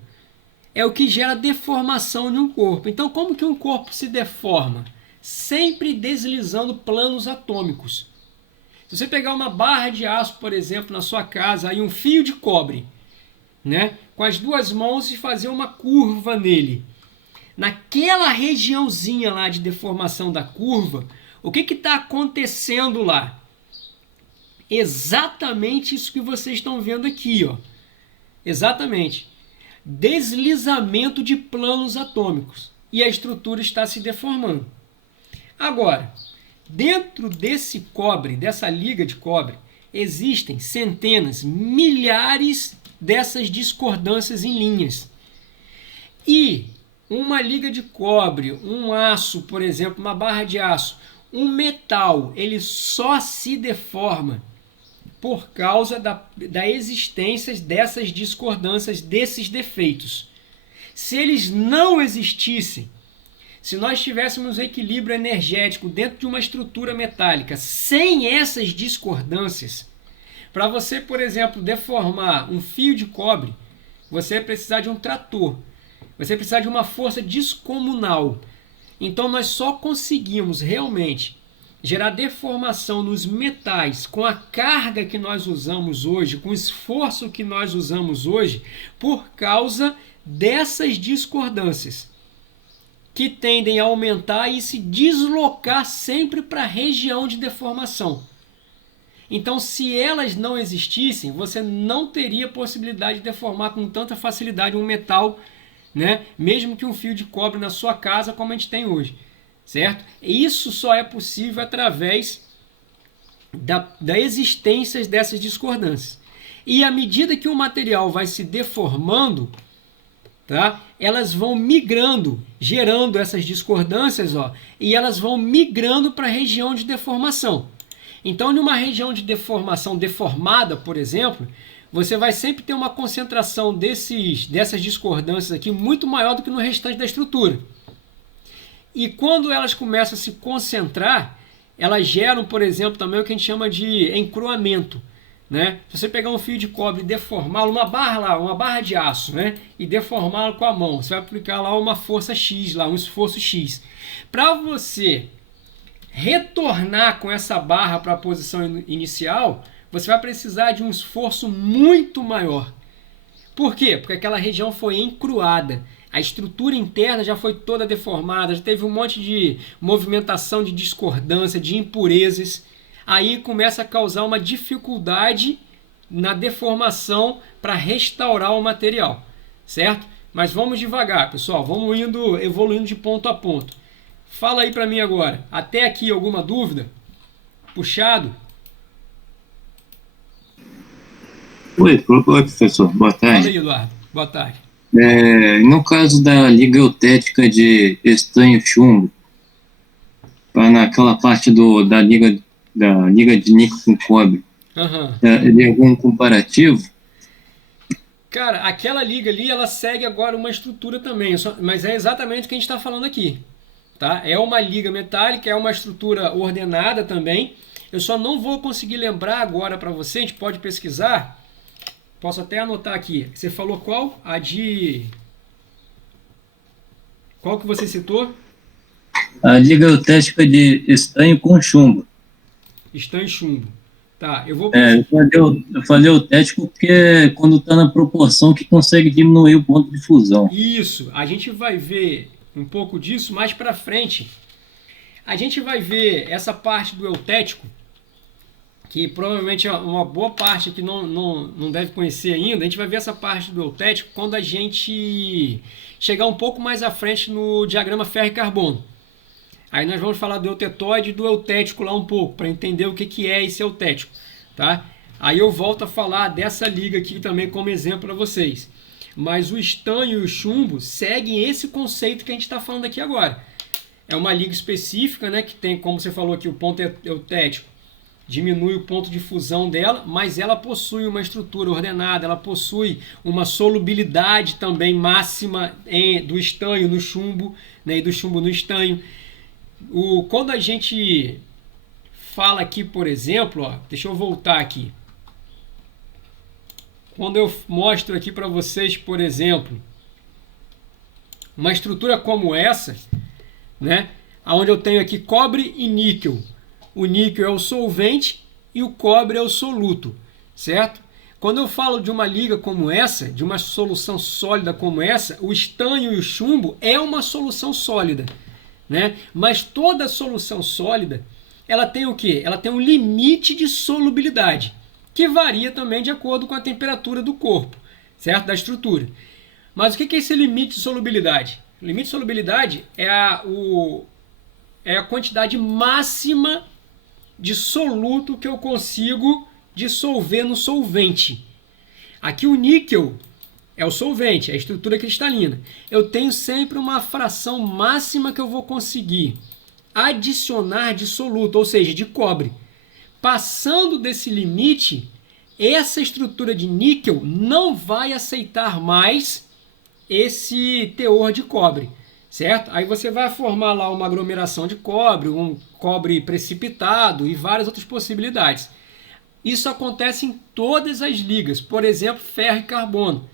é o que gera deformação de um corpo. Então, como que um corpo se deforma? sempre deslizando planos atômicos. Se você pegar uma barra de aço, por exemplo, na sua casa, aí um fio de cobre, né, com as duas mãos e fazer uma curva nele, naquela regiãozinha lá de deformação da curva, o que está acontecendo lá? Exatamente isso que vocês estão vendo aqui, ó. Exatamente. Deslizamento de planos atômicos. E a estrutura está se deformando. Agora, dentro desse cobre, dessa liga de cobre, existem centenas, milhares dessas discordâncias em linhas. E uma liga de cobre, um aço, por exemplo, uma barra de aço, um metal, ele só se deforma por causa da existência dessas discordâncias, desses defeitos. Se eles não existissem, se nós tivéssemos um equilíbrio energético dentro de uma estrutura metálica, sem essas discordâncias, para você, por exemplo, deformar um fio de cobre, você vai precisar de um trator, você vai precisar de uma força descomunal. Então nós só conseguimos realmente gerar deformação nos metais com a carga que nós usamos hoje, com o esforço que nós usamos hoje, por causa dessas discordâncias, que tendem a aumentar e se deslocar sempre para a região de deformação. Então, se elas não existissem, você não teria possibilidade de deformar com tanta facilidade um metal, né? Mesmo que um fio de cobre na sua casa, como a gente tem hoje. Certo? Isso só é possível através da existência dessas discordâncias. E à medida que o material vai se deformando, tá? Elas vão migrando, gerando essas discordâncias, ó, e elas vão migrando para a região de deformação. Então, numa região de deformação deformada, por exemplo, você vai sempre ter uma concentração dessas discordâncias aqui muito maior do que no restante da estrutura. E quando elas começam a se concentrar, elas geram, por exemplo, também o que a gente chama de encruamento, né? Se você pegar um fio de cobre e deformá-lo, uma barra de aço, né? E deformá-lo com a mão, você vai aplicar lá uma força X, lá, um esforço X. Para você retornar com essa barra para a posição inicial, você vai precisar de um esforço muito maior. Por quê? Porque aquela região foi encruada. A estrutura interna já foi toda deformada, já teve um monte de movimentação de discordância, de impurezas. Aí começa a causar uma dificuldade na deformação para restaurar o material, certo? Mas vamos devagar, pessoal, vamos evoluindo de ponto a ponto. Fala aí para mim agora, até aqui alguma dúvida? Puxado? Oi, professor, boa tarde. Fala aí, Eduardo, boa tarde. No caso da liga eutética de estanho chumbo, naquela parte da liga de níquel com cobre, tem algum comparativo? Cara, aquela liga ali, ela segue agora uma estrutura também, mas é exatamente o que a gente está falando aqui. Tá? É uma liga metálica, é uma estrutura ordenada também. Eu só não vou conseguir lembrar agora para você, a gente pode pesquisar. Posso até anotar aqui. Você falou qual? Qual que você citou? A liga eutética de estanho com chumbo. Estanho e chumbo. Tá, eu vou... Eu falei eutético porque é quando está na proporção que consegue diminuir o ponto de fusão. Isso, a gente vai ver um pouco disso mais para frente. A gente vai ver essa parte do eutético, que provavelmente uma boa parte que não deve conhecer ainda. A gente vai ver essa parte do eutético quando a gente chegar um pouco mais à frente no diagrama ferro e carbono. Aí nós vamos falar do eutetóide e do eutético lá um pouco, para entender o que é esse eutético. Tá? Aí eu volto a falar dessa liga aqui também como exemplo para vocês. Mas o estanho e o chumbo seguem esse conceito que a gente está falando aqui agora. É uma liga específica, né, que tem, como você falou aqui, o ponto eutético diminui o ponto de fusão dela, mas ela possui uma estrutura ordenada, ela possui uma solubilidade também máxima do estanho no chumbo, né, e do chumbo no estanho. Quando a gente fala aqui, por exemplo, ó, deixa eu voltar aqui. Quando eu mostro aqui para vocês, por exemplo, uma estrutura como essa, né, onde eu tenho aqui cobre e níquel. O níquel é o solvente e o cobre é o soluto, certo? Quando eu falo de uma liga como essa, de uma solução sólida como essa, o estanho e o chumbo é uma solução sólida, né? Mas toda solução sólida, ela tem o quê? Ela tem um limite de solubilidade, que varia também de acordo com a temperatura do corpo, certo? Da estrutura. Mas o que é esse limite de solubilidade? O limite de solubilidade é a quantidade máxima de soluto que eu consigo dissolver no solvente. Aqui o níquel é o solvente, é a estrutura cristalina. Eu tenho sempre uma fração máxima que eu vou conseguir adicionar de soluto, ou seja, de cobre. Passando desse limite, essa estrutura de níquel não vai aceitar mais esse teor de cobre, certo? Aí você vai formar lá uma aglomeração de cobre, um cobre precipitado e várias outras possibilidades. Isso acontece em todas as ligas, por exemplo, ferro e carbono.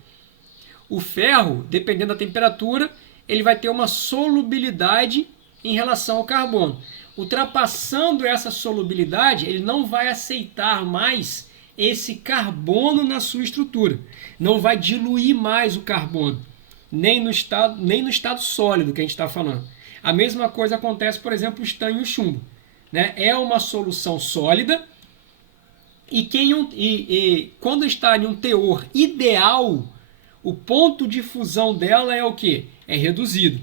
O ferro, dependendo da temperatura, ele vai ter uma solubilidade em relação ao carbono. Ultrapassando essa solubilidade, ele não vai aceitar mais esse carbono na sua estrutura. Não vai diluir mais o carbono, nem no estado sólido que a gente está falando. A mesma coisa acontece, por exemplo, o estanho e o chumbo, né? É uma solução sólida e quando está em um teor ideal, o ponto de fusão dela é o quê? É reduzido,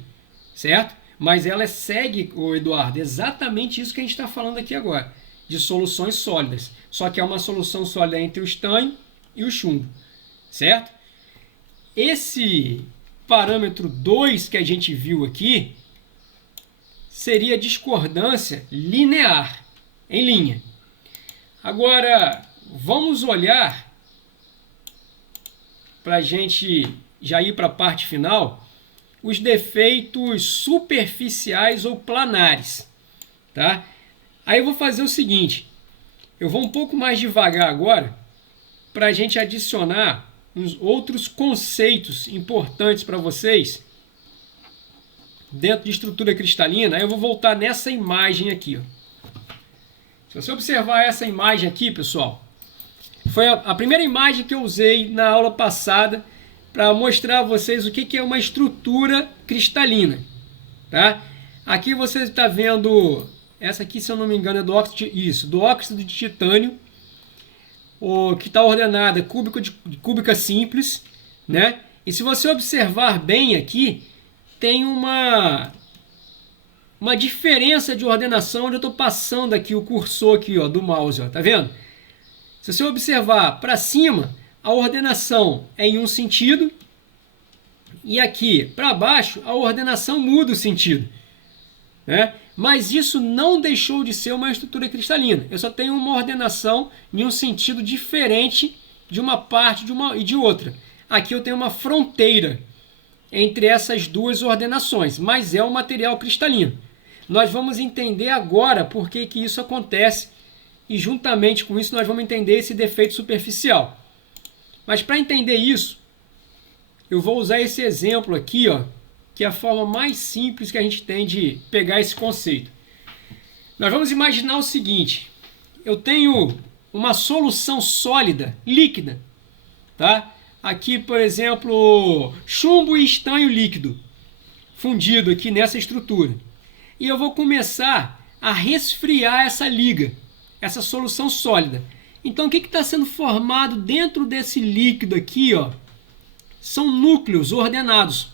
certo? Mas ela segue, Eduardo, exatamente isso que a gente está falando aqui agora, de soluções sólidas. Só que é uma solução sólida entre o estanho e o chumbo, certo? Esse parâmetro 2 que a gente viu aqui seria discordância linear, em linha. Agora, vamos olhar, para a gente já ir para a parte final, os defeitos superficiais ou planares, tá? Aí eu vou fazer o seguinte, eu vou um pouco mais devagar agora, para a gente adicionar uns outros conceitos importantes para vocês, dentro de estrutura cristalina. Aí eu vou voltar nessa imagem aqui, ó. Se você observar essa imagem aqui, pessoal, foi a primeira imagem que eu usei na aula passada para mostrar a vocês o que é uma estrutura cristalina, tá? Aqui você está vendo, essa aqui, se eu não me engano, é do óxido de titânio, que está ordenada cúbica simples, né? E se você observar bem aqui, tem uma diferença de ordenação onde eu estou passando aqui o cursor aqui, ó, do mouse, ó, tá vendo? Se você observar para cima, a ordenação é em um sentido e aqui para baixo a ordenação muda o sentido, né? Mas isso não deixou de ser uma estrutura cristalina. Eu só tenho uma ordenação em um sentido diferente de uma parte e de outra. Aqui eu tenho uma fronteira entre essas duas ordenações, mas é um material cristalino. Nós vamos entender agora por que isso acontece e juntamente com isso nós vamos entender esse defeito superficial. Mas para entender isso, eu vou usar esse exemplo aqui, ó, que é a forma mais simples que a gente tem de pegar esse conceito. Nós vamos imaginar o seguinte, eu tenho uma solução sólida, líquida, tá? Aqui, por exemplo, chumbo e estanho líquido, fundido aqui nessa estrutura. E eu vou começar a resfriar essa liga, essa solução sólida. Então, o que está sendo formado dentro desse líquido aqui, ó? São núcleos ordenados.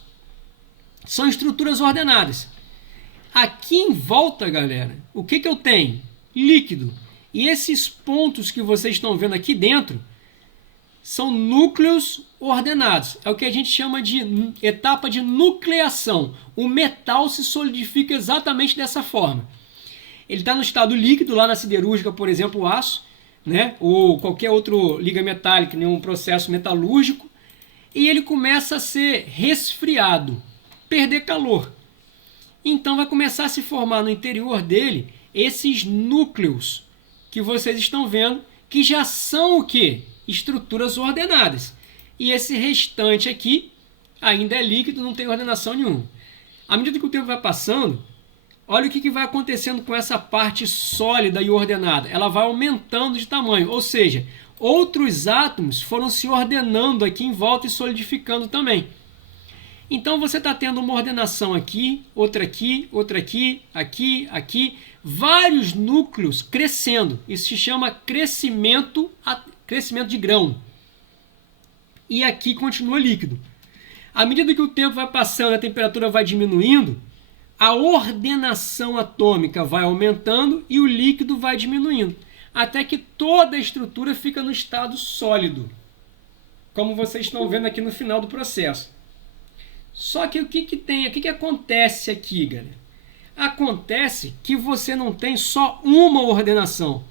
São estruturas ordenadas. Aqui em volta, galera, o que eu tenho? Líquido. E esses pontos que vocês estão vendo aqui dentro são núcleos ordenados. É o que a gente chama de etapa de nucleação. O metal se solidifica exatamente dessa forma. Ele está no estado líquido, lá na siderúrgica, por exemplo, o aço, né? Ou qualquer outro liga metálica, nenhum processo metalúrgico, e ele começa a ser resfriado, perder calor. Então vai começar a se formar no interior dele esses núcleos que vocês estão vendo, que já são o quê? Estruturas ordenadas. E esse restante aqui ainda é líquido, não tem ordenação nenhuma. À medida que o tempo vai passando, olha o que vai acontecendo com essa parte sólida e ordenada. Ela vai aumentando de tamanho, ou seja, outros átomos foram se ordenando aqui em volta e solidificando também. Então você está tendo uma ordenação aqui, outra aqui, outra aqui, aqui, aqui, vários núcleos crescendo. Isso se chama crescimento de grão. E aqui continua líquido. À medida que o tempo vai passando, a temperatura vai diminuindo, a ordenação atômica vai aumentando e o líquido vai diminuindo, até que toda a estrutura fica no estado sólido, como vocês estão vendo aqui no final do processo. Só que o que acontece aqui, galera? Acontece que você não tem só uma ordenação.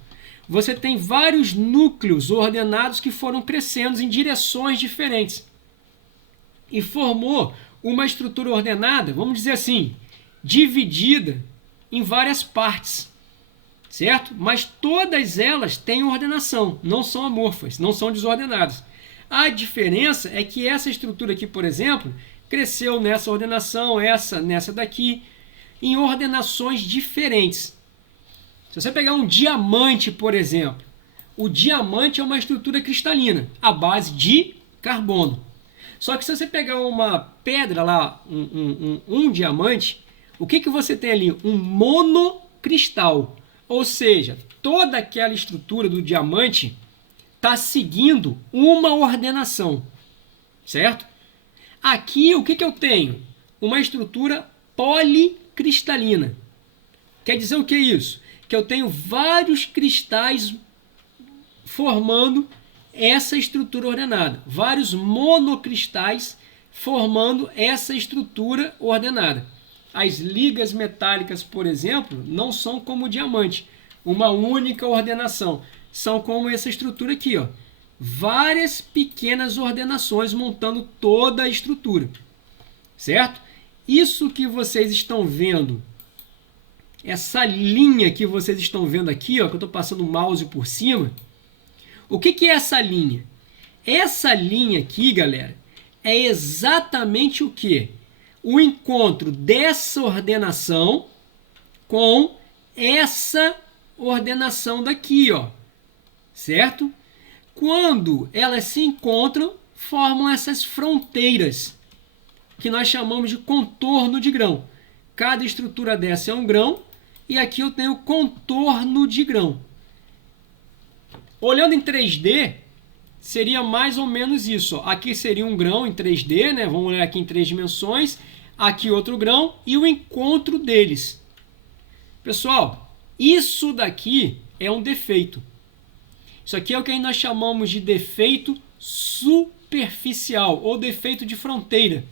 Você tem vários núcleos ordenados que foram crescendo em direções diferentes. E formou uma estrutura ordenada, vamos dizer assim, dividida em várias partes. Certo? Mas todas elas têm ordenação, não são amorfas, não são desordenadas. A diferença é que essa estrutura aqui, por exemplo, cresceu nessa ordenação, essa nessa daqui, em ordenações diferentes. Se você pegar um diamante, por exemplo, o diamante é uma estrutura cristalina, à base de carbono. Só que se você pegar uma pedra lá, um diamante, o que você tem ali? Um monocristal. Ou seja, toda aquela estrutura do diamante está seguindo uma ordenação. Certo? Aqui, o que eu tenho? Uma estrutura policristalina. Quer dizer o que é isso? Que eu tenho vários cristais formando essa estrutura ordenada. Vários monocristais formando essa estrutura ordenada. As ligas metálicas, por exemplo, não são como o diamante, uma única ordenação. São como essa estrutura aqui, ó. Várias pequenas ordenações montando toda a estrutura. Certo? Isso que vocês estão vendo, essa linha que vocês estão vendo aqui, ó, que eu estou passando o mouse por cima, o que é essa linha? Essa linha aqui, galera, é exatamente o quê? O encontro dessa ordenação com essa ordenação daqui, ó. Certo? Quando elas se encontram, formam essas fronteiras, que nós chamamos de contorno de grão. Cada estrutura dessa é um grão, e aqui eu tenho contorno de grão. Olhando em 3D, seria mais ou menos isso. Ó. Aqui seria um grão em 3D, né? Vamos olhar aqui em 3 dimensões. Aqui outro grão e o encontro deles. Pessoal, isso daqui é um defeito. Isso aqui é o que nós chamamos de defeito superficial ou defeito de fronteira.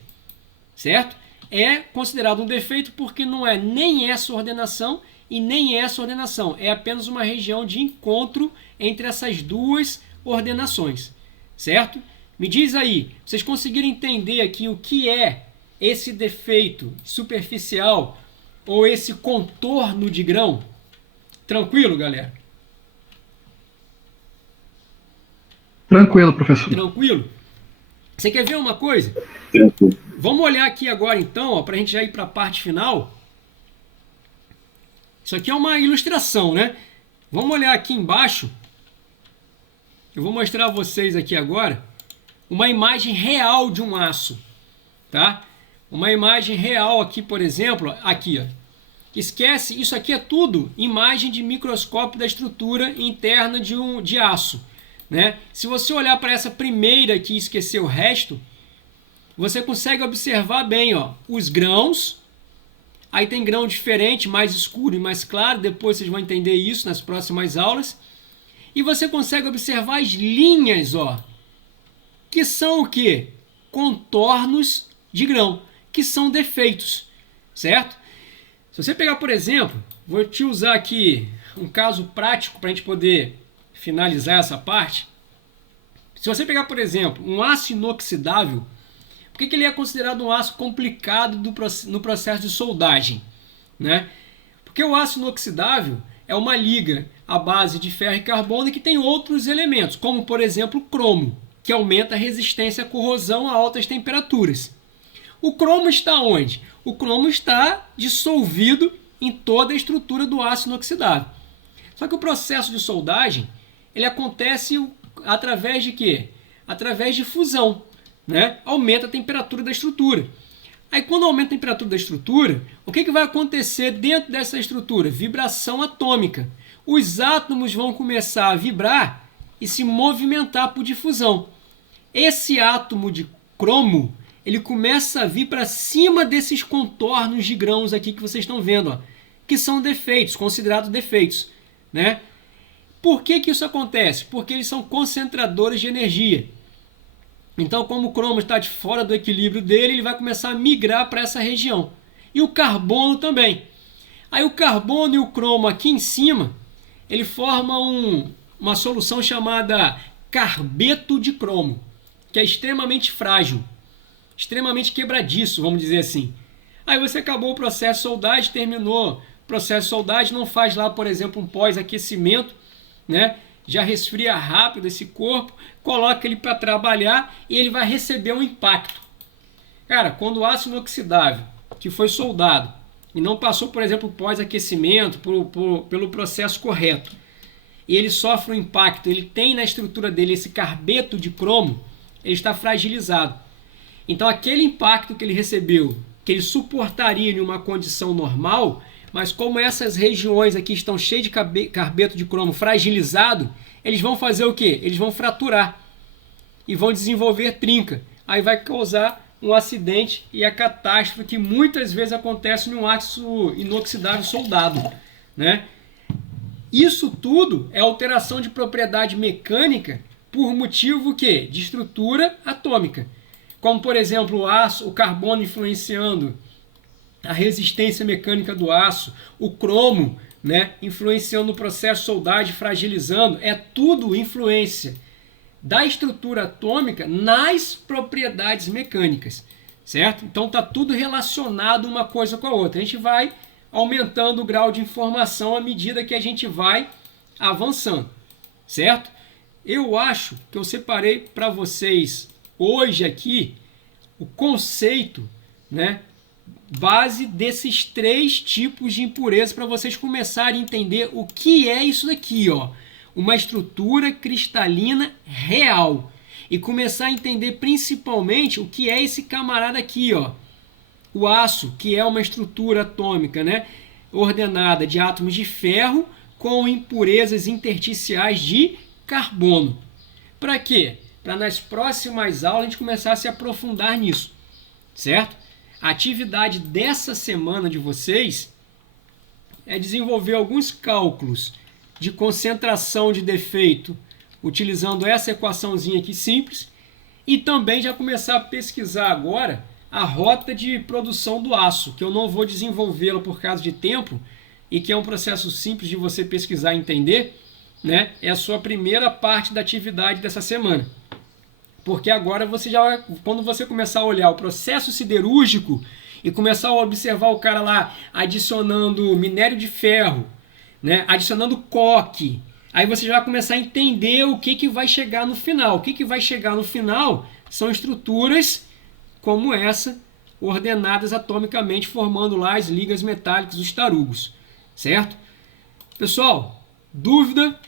Certo? É considerado um defeito porque não é nem essa ordenação e nem essa ordenação. É apenas uma região de encontro entre essas duas ordenações. Certo? Me diz aí, vocês conseguiram entender aqui o que é esse defeito superficial ou esse contorno de grão? Tranquilo, galera? Tranquilo, professor. Tranquilo? Você quer ver uma coisa? Vamos olhar aqui agora então, para a gente já ir para a parte final. Isso aqui é uma ilustração, né? Vamos olhar aqui embaixo. Eu vou mostrar a vocês aqui agora uma imagem real de um aço. Tá? Uma imagem real aqui, por exemplo, aqui, ó. Esquece, isso aqui é tudo imagem de microscópio da estrutura interna de aço. Né? Se você olhar para essa primeira aqui e esquecer o resto, você consegue observar bem, ó, os grãos. Aí tem grão diferente, mais escuro e mais claro. Depois vocês vão entender isso nas próximas aulas. E você consegue observar as linhas, ó, que são o quê? Contornos de grão, que são defeitos, certo? Se você pegar, por exemplo, vou te usar aqui um caso prático para a gente poder finalizar essa parte. Se você pegar, por exemplo, um aço inoxidável, por que ele é considerado um aço complicado no processo de soldagem? Né? Porque o aço inoxidável é uma liga à base de ferro e carbono que tem outros elementos, como, por exemplo, o cromo, que aumenta a resistência à corrosão a altas temperaturas. O cromo está onde? O cromo está dissolvido em toda a estrutura do aço inoxidável. Só que o processo de soldagem, ele acontece através de quê? Através de fusão, né? Aumenta a temperatura da estrutura. Aí quando aumenta a temperatura da estrutura, o que vai acontecer dentro dessa estrutura? Vibração atômica. Os átomos vão começar a vibrar e se movimentar por difusão. Esse átomo de cromo, ele começa a vir para cima desses contornos de grãos aqui que vocês estão vendo, ó, que são defeitos, considerados defeitos, né? Por que isso acontece? Porque eles são concentradores de energia. Então, como o cromo está de fora do equilíbrio dele, ele vai começar a migrar para essa região. E o carbono também. Aí o carbono e o cromo aqui em cima, ele forma uma solução chamada carbeto de cromo, que é extremamente frágil, extremamente quebradiço, vamos dizer assim. Aí você acabou o processo de soldagem, terminou o processo de soldagem, não faz lá, por exemplo, um pós-aquecimento, né? Já resfria rápido esse corpo, coloca ele para trabalhar e ele vai receber um impacto. Cara, quando o aço inoxidável, que foi soldado, e não passou, por exemplo, pós-aquecimento, pelo processo correto, e ele sofre um impacto, ele tem na estrutura dele esse carbeto de cromo, ele está fragilizado. Então aquele impacto que ele recebeu, que ele suportaria em uma condição normal, mas como essas regiões aqui estão cheias de carbeto de cromo fragilizado, eles vão fazer o quê? Eles vão fraturar e vão desenvolver trinca. Aí vai causar um acidente e a catástrofe que muitas vezes acontece num aço inoxidável soldado, né? Isso tudo é alteração de propriedade mecânica por motivo quê? De estrutura atômica. Como, por exemplo, o carbono influenciando a resistência mecânica do aço, o cromo, né, influenciando o processo de soldagem, fragilizando, é tudo influência da estrutura atômica nas propriedades mecânicas, certo? Então está tudo relacionado uma coisa com a outra. A gente vai aumentando o grau de informação à medida que a gente vai avançando, certo? Eu acho que eu separei para vocês hoje aqui o conceito, né, base desses 3 tipos de impureza para vocês começarem a entender o que é isso daqui, ó, uma estrutura cristalina real, e começar a entender principalmente o que é esse camarada aqui, ó, o aço, que é uma estrutura atômica, né, ordenada de átomos de ferro com impurezas intersticiais de carbono. Para quê? Para nas próximas aulas a gente começar a se aprofundar nisso, certo? A atividade dessa semana de vocês é desenvolver alguns cálculos de concentração de defeito utilizando essa equaçãozinha aqui simples e também já começar a pesquisar agora a rota de produção do aço, que eu não vou desenvolvê-la por causa de tempo e que é um processo simples de você pesquisar e entender, né? É a sua primeira parte da atividade dessa semana. Porque agora você já, quando você começar a olhar o processo siderúrgico e começar a observar o cara lá adicionando minério de ferro, né, adicionando coque, aí você já vai começar a entender o que vai chegar no final. O que vai chegar no final são estruturas como essa, ordenadas atomicamente, formando lá as ligas metálicas, os tarugos, certo? Pessoal, dúvida?